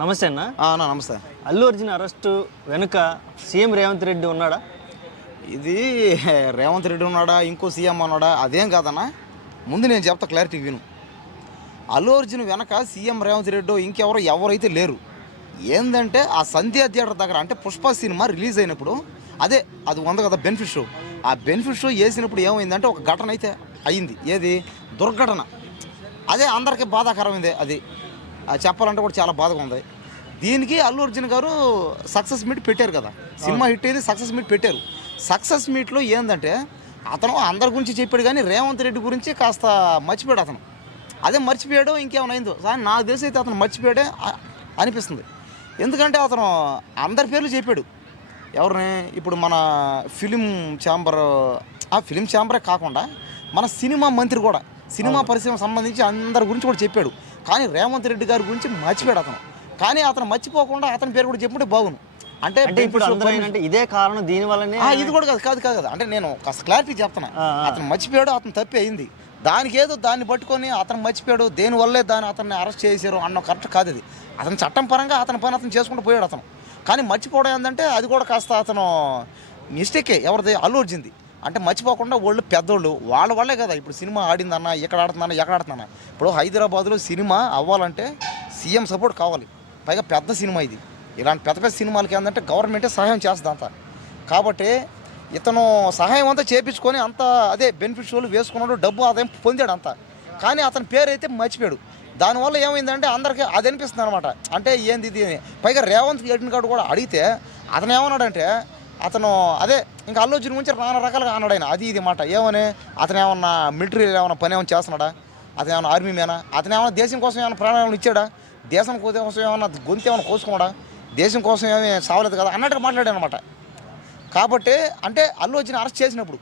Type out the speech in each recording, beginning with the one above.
నమస్తే అన్న. నమస్తే. అల్లు అర్జున్ అరెస్టు వెనుక సీఎం రేవంత్ రెడ్డి ఉన్నాడా? ఇది రేవంత్ రెడ్డి ఉన్నాడా, ఇంకో సీఎం ఉన్నాడా, అదేం కాదన్నా. ముందు నేను చెప్తా, క్లారిటీ విను. అల్లు అర్జున్ వెనక సీఎం రేవంత్ రెడ్డి ఎవరైతే లేరు. ఏంటంటే ఆ సంధ్యా థియేటర్ దగ్గర అంటే పుష్ప సినిమా రిలీజ్ అయినప్పుడు అది ఉంది కదా బెనిఫిట్ షో. ఆ బెనిఫిట్ షో వేసినప్పుడు ఏమైందంటే ఒక ఘటన అయితే అయింది. ఏది? దుర్ఘటన. అదే అందరికీ బాధాకరమైంది. అది చెప్పాలంటే కూడా చాలా బాధగా ఉంది. దీనికి అల్లు అర్జున్ గారు సక్సెస్ మీట్ పెట్టారు కదా, సినిమా హిట్ అయింది, సక్సెస్ మీట్ పెట్టారు. సక్సెస్ మీట్లో ఏంటంటే అతను అందరి గురించి చెప్పాడు కానీ రేవంత్ రెడ్డి గురించి కాస్త మర్చిపోయాడు అతను. అదే మర్చిపోయాడు ఇంకేమైనా అయిందో కానీ నాకు తెలిసి అయితే అతను మర్చిపోయాడే అనిపిస్తుంది. ఎందుకంటే అతను అందరి పేర్లు చెప్పాడు. ఎవరిని? ఇప్పుడు మన ఫిలిం ఛాంబరే కాకుండా మన సినిమా మంత్రి కూడా, సినిమా పరిశ్రమ సంబంధించి అందరి గురించి కూడా చెప్పాడు. కానీ రేవంత్ రెడ్డి గారి గురించి మర్చిపోయాడు అతను. కానీ అతను మర్చిపోకుండా అతని పేరు కూడా చెప్పుకుంటే బాగుంది. అంటే ఇప్పుడు అంటే ఇదే కారణం దీనివల్లనే ఇది కూడా కాదు అంటే నేను కాస్త క్లారిటీ చెప్తున్నా. అతను మర్చిపోయాడు, అతను తప్పి అయింది. దాన్ని పట్టుకొని అతను మర్చిపోయాడు, దేనివల్లే అతన్ని అరెస్ట్ చేశారు అన్న కరెక్ట్ కాదు. అది అతను చట్టం పరంగా అతని పని అతను చేసుకుంటూ పోయాడు అతను. కానీ మర్చిపోవడం ఏంటంటే అది కూడా కాస్త అతను మిస్టేకే. ఎవరిది? అల్లు అర్జున్ది. అంటే మర్చిపోకుండా వాళ్ళు పెద్దోళ్ళు, వాళ్ళ వల్లే కదా ఇప్పుడు సినిమా ఆడిందన్నా, ఎక్కడ ఆడుతుందన్నా. ఇప్పుడు హైదరాబాద్లో సినిమా అవ్వాలంటే సీఎం సపోర్ట్ కావాలి. పైగా పెద్ద సినిమా ఇది. ఇలాంటి పెద్ద సినిమాలకి ఏంటంటే గవర్నమెంటే సహాయం చేస్తుంది అంతా. కాబట్టి ఇతను సహాయం అంతా చేయించుకొని అంతా అదే బెనిఫిట్ షోలు వేసుకున్నాడు, డబ్బు ఆదాయం పొందాడు అంతా. కానీ అతని పేరు అయితే మర్చిపోయాడు. దానివల్ల ఏమైందంటే అందరికీ అది అనిపిస్తుంది అనమాట. అంటే ఏంది ఇది అని. పైగా రేవంత్ రెడ్డి గారు కూడా అడిగితే అతను ఏమన్నాడంటే అతను అదే ఇంకా అల్లు అర్జున్ గురించి నానా రకాలుగా అన్నాడు ఆయన. అది ఇది మాట. ఏమని? అతను ఏమన్నా మిలిటరీలో ఏమైనా పని ఏమైనా చేస్తున్నాడా? అతను ఏమైనా ఆర్మీ మేనా? అతను ఏమైనా దేశం కోసం ఏమైనా ప్రాణాలను ఇచ్చాడా? దేశం కోసం ఏమైనా గొంతు ఏమైనా కోసుకున్నాడా? దేశం కోసం ఏమీ సావలేదు కదా అన్నట్టుగా మాట్లాడాడు అనమాట. కాబట్టి అంటే అల్లు అర్జున్ అరెస్ట్ చేసినప్పుడు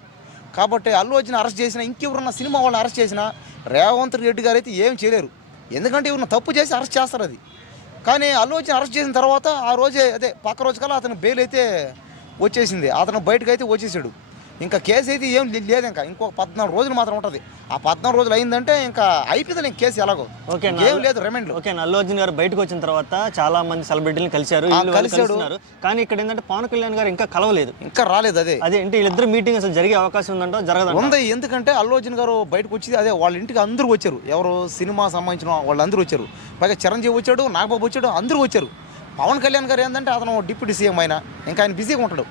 అల్లు అర్జున్ అరెస్ట్ చేసినా, ఇంకెవరున్న సినిమా వాళ్ళని అరెస్ట్ చేసినా రేవంత్ రెడ్డి గారు అయితే ఏం చేయలేరు. ఎందుకంటే ఎవరిన తప్పు చేసి అరెస్ట్ చేస్తారు. అది కానీ అల్లు అర్జున్ అరెస్ట్ చేసిన తర్వాత ఆ రోజే అదే పక్క రోజు కల్లా అతను బెయిల్ అయితే వచ్చేసింది. అతను బయటకు అయితే వచ్చేసాడు. ఇంకా కేసు అయితే ఏం లేదు. ఇంకొక 14 రోజులు మాత్రం ఉంటుంది. ఆ 14 రోజులు అయిందంటే ఇంకా అయిపోతుంది కేసు ఎలాగో. ఓకే, ఏం లేదు రిమైండ్. ఓకే, అల్లు అర్జున్ గారు బయటకు వచ్చిన తర్వాత చాలా మంది సెలబ్రిటీలు కలిశారు. కానీ ఇక్కడ ఏంటంటే పవన్ కళ్యాణ్ గారు ఇంకా కలవలేదు, ఇంకా రాలేదు. అదే అంటే వీళ్ళిద్దరు మీటింగ్ అసలు జరిగే అవకాశం ఉందంట? జరగదు. ఎందుకంటే అల్లు అర్జున్ గారు బయటకు వచ్చి అదే వాళ్ళ ఇంటికి అందరూ వచ్చారు. ఎవరు? సినిమా సంబంధించిన వాళ్ళందరూ వచ్చారు. పైగా చిరంజీవి వచ్చాడు, నాగబాబు వచ్చాడు, అందరూ వచ్చారు. పవన్ కళ్యాణ్ గారు ఏంటంటే అతను డిప్యూటీ సీఎం అయినా ఇంకా ఆయన బిజీగా ఉంటాడు.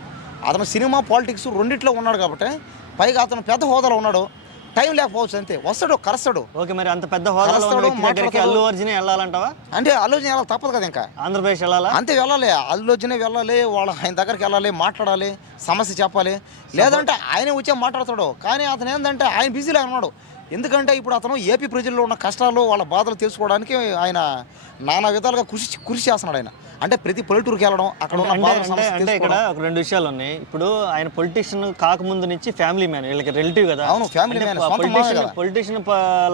అతను సినిమా పాలిటిక్స్ రెండిట్లో ఉన్నాడు కాబట్టి పైగా అతను పెద్ద హోదాలో ఉన్నాడు. టైం లేకపోవచ్చు, అంతే. వస్తాడు, కలుస్తాడు. ఓకే, మరి అంత పెద్ద హోదాలో అల్లు అర్జున్ వెళ్ళాలంటావా? అంటే అల్లు అర్జున్ వెళ్ళాలి, తప్పదు కదా. ఇంకా ఆంధ్రప్రదేశ్ వెళ్ళాలా? అంతే, వెళ్ళాలి. అల్లు అర్జునే వెళ్ళాలి. ఆయన దగ్గరికి వెళ్ళాలి, మాట్లాడాలి, సమస్య చెప్పాలి. లేదంటే ఆయనే వచ్చే మాట్లాడతాడు. కానీ అతను ఏంటంటే ఆయన బిజీలో ఉన్నాడు. ఎందుకంటే ఇప్పుడు అతను ఏపీ ప్రజల్లో ఉన్న కష్టాలు, వాళ్ళ బాధలు తెలుసుకోవడానికి ఆయన నానా విధాలుగా కృషి చేస్తున్నాడు. ఆయన అంటే ప్రతి పల్లెటూరుకి వెళ్ళడం, అక్కడ ఉన్న బాధలు. అంటే ఇక్కడ ఒక 2 విషయాలు ఉన్నాయి. ఇప్పుడు ఆయన పొలిటీషియన్ కాకముందు నుంచి ఫ్యామిలీ మ్యాన్, వీళ్ళకి రిలేటివ్ కదా. అవును, ఫ్యామిలీ మ్యాన్. పొలిటీషియన్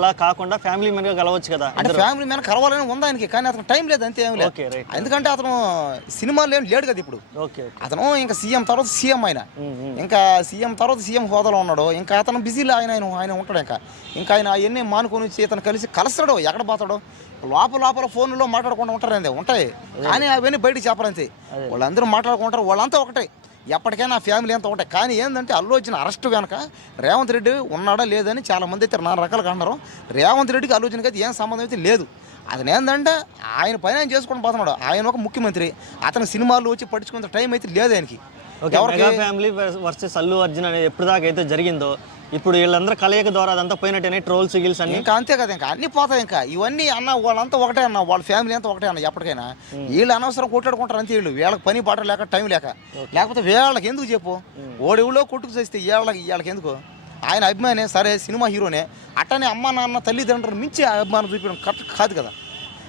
లా కాకుండా ఫ్యామిలీ మ్యాన్ గా కలవచ్చు కదా. అంటే ఫ్యామిలీ మ్యాన్ కలవాలని ఉంది ఆయనకి, కానీ అతను టైం లేదు, అంతే. ఏం లేదు. ఎందుకంటే అతను సినిమాలో ఏం లేడు కదా ఇప్పుడు. అతను ఇంకా సీఎం తర్వాత సీఎం ఆయన, ఇంకా సీఎం తర్వాత సీఎం హోదాలో ఉన్నాడు. ఇంకా అతను బిజీలో ఆయన ఉంటాడు. ఇంకా ఆయన అవన్నీ మానుకొని వచ్చి ఇతను కలుస్తాడు. ఎక్కడ పోతాడు? లోపల ఫోన్లో మాట్లాడుకుంటూ ఉంటాయి. కానీ అవన్నీ బయటకు చెప్పరంతే. వాళ్ళందరూ మాట్లాడుకుంటారు. వాళ్ళంతా ఒకటే, ఎప్పటికైనా ఫ్యామిలీ అంతా ఒకటే. కానీ ఏంటంటే అల్లు అర్జున్ అరెస్ట్ వెనక రేవంత్ రెడ్డి ఉన్నాడా లేదని చాలామంది అయితే నాలుగు రకాలుగా అన్నారు. రేవంత్ రెడ్డికి అల్లు అర్జున్కి అయితే ఏం సంబంధం అయితే లేదు. అతను ఏంటంటే ఆయన పైన ఆయన చేసుకొని పోతున్నాడు. ఆయన ఒక ముఖ్యమంత్రి. అతని సినిమాలు వచ్చి పట్టించుకునే టైం అయితే లేదు ఆయనకి. ఫ్యామిలీ వర్సెస్ అల్లు అర్జున్ అనేది ఎప్పుడు దాకా అయితే జరిగిందో, ఇప్పుడు వీళ్ళందరూ కలయిక ద్వారా అదంతా పోయినట్టేనే ట్రోల్స్ గిల్స్ అని ఇంకా అంతే కదా. ఇంకా అన్ని పోతాయి. ఇంకా ఇవన్నీ అన్న వాళ్ళంతా ఒకటే అన్న, వాళ్ళ ఫ్యామిలీ అంతా ఒకటే అన్న. ఎప్పటికైనా వీళ్ళు అనవసరం కొట్లాడుకుంటారు అంతే. వీళ్ళకి పని పాట లేక టైం లేకపోతే వీళ్ళకి ఎందుకు చెప్పు? ఓడివులో కొట్టుకు చేస్తే వీళ్ళకి ఎందుకు? ఆయన అభిమానే సరే, సినిమా హీరోనే. అట్టనే అమ్మా నాన్న తల్లిదండ్రులు మించి అభిమానం చూపించడం కరెక్ట్ కాదు కదా.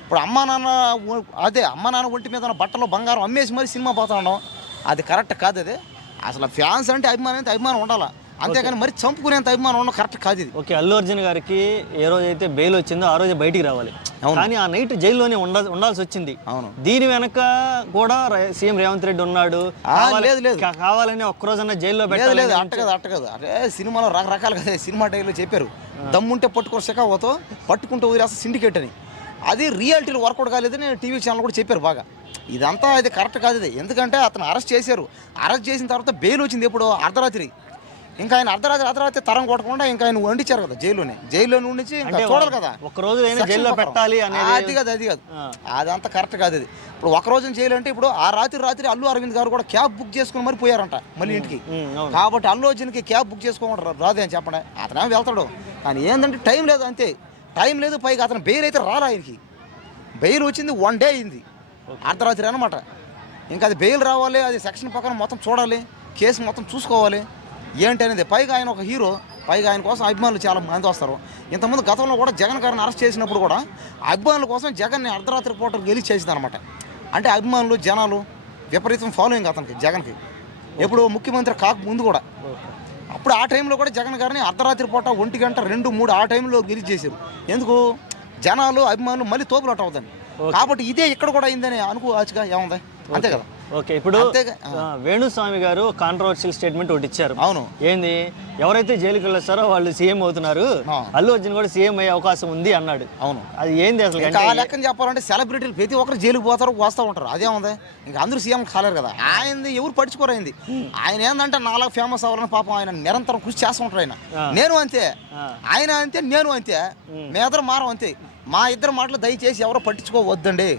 ఇప్పుడు అమ్మా నాన్న ఒంటి మీద ఉన్న బట్టలు బంగారం అమ్మేసి మరి సినిమా పోతా ఉండడం అది కరెక్ట్ కాదు. అదే అసలు ఫ్యాన్స్ అంటే అభిమానం ఉండాలా, అంతేగాని మరి చంపుకునేంత అభిమానం ఉండడం కరెక్ట్ కాదు ఇది. ఓకే, అల్లు అర్జున్ గారికి ఏ రోజైతే బెయిల్ వచ్చిందో ఆ రోజే బయటికి రావాలి. కానీ ఆ నైట్ జైల్లోనే ఉండాల్సి వచ్చింది. అవును. దీని వెనక కూడా సీఎం రేవంత్ రెడ్డి ఉన్నాడు. లేదు కావాలని ఒక్కరోజన్నా జైల్లో పెట్టలేదు. అట్టగదు. అరే సినిమాలో రకరకాలు కదా. సినిమా టైంలో చెప్పారు, దమ్ముంటే పట్టుకో శకావతో, పట్టుకుంటూ వదిలేస్తా సిండికేట్ అని. అది రియాలిటీలో వర్కౌట్ కాలేదని టీవీ ఛానల్ కూడా చెప్పారు బాగా. ఇదంతా అది కరెక్ట్ కాదు ఇది. ఎందుకంటే అతను అరెస్ట్ చేశారు. అరెస్ట్ చేసిన తర్వాత బెయిల్ వచ్చింది ఎప్పుడు అర్ధరాత్రి. ఇంకా ఆయన అర్ధరాత్రి తరం కొట్టకుండా ఇంకా ఆయన వండించారు కదా జైల్లో ఉండించి ఇంకా చూడాలి కదా ఒక రోజు జైల్లో పెట్టాలి అది కాదు అదంతా కరెక్ట్ కాదు అది. ఇప్పుడు ఒక రోజున జైలు అంటే ఇప్పుడు ఆ రాత్రి అల్లు అరవింద్ గారు కూడా క్యాబ్ బుక్ చేసుకుని మరి పోయారంట మళ్ళీ ఇంటికి. కాబట్టి అల్లు అర్జున్కి క్యాబ్ బుక్ చేసుకోకుండా రాదు అని చెప్పండి. అతనే వెళ్తాడు కానీ ఏంటంటే టైం లేదు అంతే. టైం లేదు. పైగా అతను బెయిల్ అయితే రాలా. ఆయనకి బెయిల్ వచ్చింది 1 డే అయింది అర్ధరాత్రి అనమాట. ఇంకా అది బెయిల్ రావాలి, అది సెక్షన్ ప్రకారం మొత్తం చూడాలి, కేసు మొత్తం చూసుకోవాలి ఏంటి అనేది. పైగా ఆయన ఒక హీరో, పైగా ఆయన కోసం అభిమానులు చాలా మంది వస్తారు. ఇంతకుముందు గతంలో కూడా జగన్ గారిని అరెస్ట్ చేసినప్పుడు కూడా అభిమానుల కోసం జగన్ని అర్ధరాత్రి పూట రిలీజ్ చేసింది అనమాట. అంటే అభిమానులు జనాలు విపరీతం ఫాలోయింగ్ అతనికి జగన్కి ఎప్పుడు ముఖ్యమంత్రి కాక ముందు కూడా. అప్పుడు ఆ టైంలో కూడా జగన్ గారిని అర్ధరాత్రి పూట 1 గంట 2, 3 ఆ టైంలో రిలీజ్ చేశారు. ఎందుకు జనాలు అభిమానులు మళ్ళీ తోపులాట అవుతుంది. కాబట్టి ఇదే ఇక్కడ కూడా అయిందని అనుకోవచ్చుగా. ఏముంది అంతే కదా. ఓకే, ఇప్పుడు వేణుస్వామి గారు కాంట్రవర్షియల్ స్టేట్మెంట్ ఒకటి ఇచ్చారు. అవును. ఏంది, ఎవరైతే జైలుకి వెళ్ళొస్తారో వాళ్ళు సీఎం అవుతున్నారు, అల్లు అర్జున్ కూడా సీఎం అయ్యే అవకాశం ఉంది అన్నాడు. అవును. అది ఏంది అసలు? ఆ లెక్కన చెప్పాలంటే సెలబ్రిటీలు ప్రతి ఒక్కరు జైలుకి పోతారు, వస్తూ ఉంటారు. అదేముంది, ఇంకా అందరూ సీఎం కాలేరు కదా. ఆయనది ఎవరు పట్టించుకోరైంది. ఆయన ఏంటంటే నాలా ఫేమస్ అవ్వాలని పాపం ఆయన నిరంతరం కృషి చేస్తూ ఉంటారు. నేను అంతే, ఆయన అంతే, నేను అంతే, మేదరు మారం అంతే. మా ఇద్దరు మాటలు దయచేసి ఎవరో పట్టించుకోవద్దండి.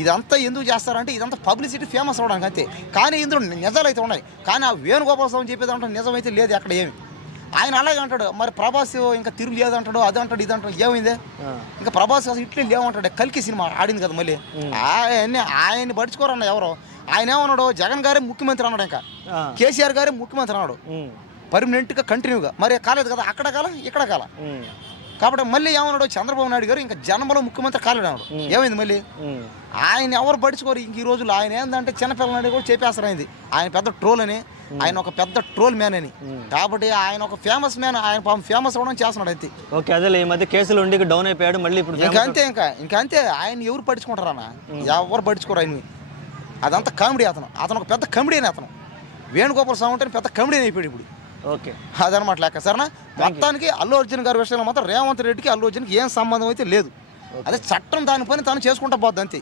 ఇదంతా ఎందుకు చేస్తారంటే ఇదంతా పబ్లిసిటీ, ఫేమస్ అవ్వడానికి అంతే. కానీ ఇందులో నిజాలు అయితే ఉన్నాయి. కానీ ఆ వేణుగోపాల స్వామి చెప్పేదంటే నిజమైతే లేదు అక్కడ ఏమి. ఆయన అలాగే అంటాడు. మరి ప్రభాస్ ఇంకా తిరుగు లేదంటాడు, అది అంటాడు, ఇది అంటాడు. ఏమైంది ఇంకా ప్రభాస్ అసలు ఇట్లే లేవంటాడు. కల్కి సినిమా ఆడింది కదా మళ్ళీ. ఆయన్ని పడుచుకోరన్న ఎవరో. ఆయన ఏమన్నాడు, జగన్ గారే ముఖ్యమంత్రి అన్నాడు, ఇంకా కేసీఆర్ గారే ముఖ్యమంత్రి అన్నాడు పర్మనెంట్గా కంటిన్యూగా. మరి కాలేదు కదా, అక్కడ కాల ఇక్కడ కాల. కాబట్టి మళ్ళీ ఏమన్నాడు, చంద్రబాబు నాయుడు గారు ఇంకా జన్మలో ముఖ్యమంత్రి కాలేడు అన్నాడు. ఏమైంది మళ్ళీ? ఆయన ఎవరు పడుచుకోరు ఇంక ఈ రోజులు. ఆయన ఏంటంటే చిన్నపిల్లనాడు కూడా చెప్పేస్తారు అయింది. ఆయన పెద్ద ట్రోల్ అని, ఆయన ఒక పెద్ద ట్రోల్ మ్యాన్ అని. కాబట్టి ఆయన ఒక ఫేమస్ మ్యాన్. ఆయన పాపం ఫేమస్ అవ్వడం చేస్తున్నాడు అంతే. ఓకే, అదే ఈ మధ్య కేసులు ఉండి డౌన్ అయిపోయాడు మళ్ళీ. ఇప్పుడు ఇంకా అంతే, ఇంకా అంతే. ఆయన ఎవరు పడుచుకుంటారా అన్న? ఎవరు పడుచుకోరు ఆయన్ని. అదంతా కామెడీ. అతను ఒక పెద్ద కామెడీ అని. అతను వేణుగోపాల స్వామి అంటే పెద్ద కామెడీ అయిపోయాడు ఇప్పుడు. ఓకే, అదనమాట లెక్క. సరేనా? మొత్తానికి అల్లు అర్జున్ గారి విషయంలో మాత్రం రేవంత్ రెడ్డికి అల్లు అర్జున్కి ఏం సంబంధం అయితే లేదు. అదే చట్టం దాని పని తాను చేసుకుంటా పోద్ది అంతే.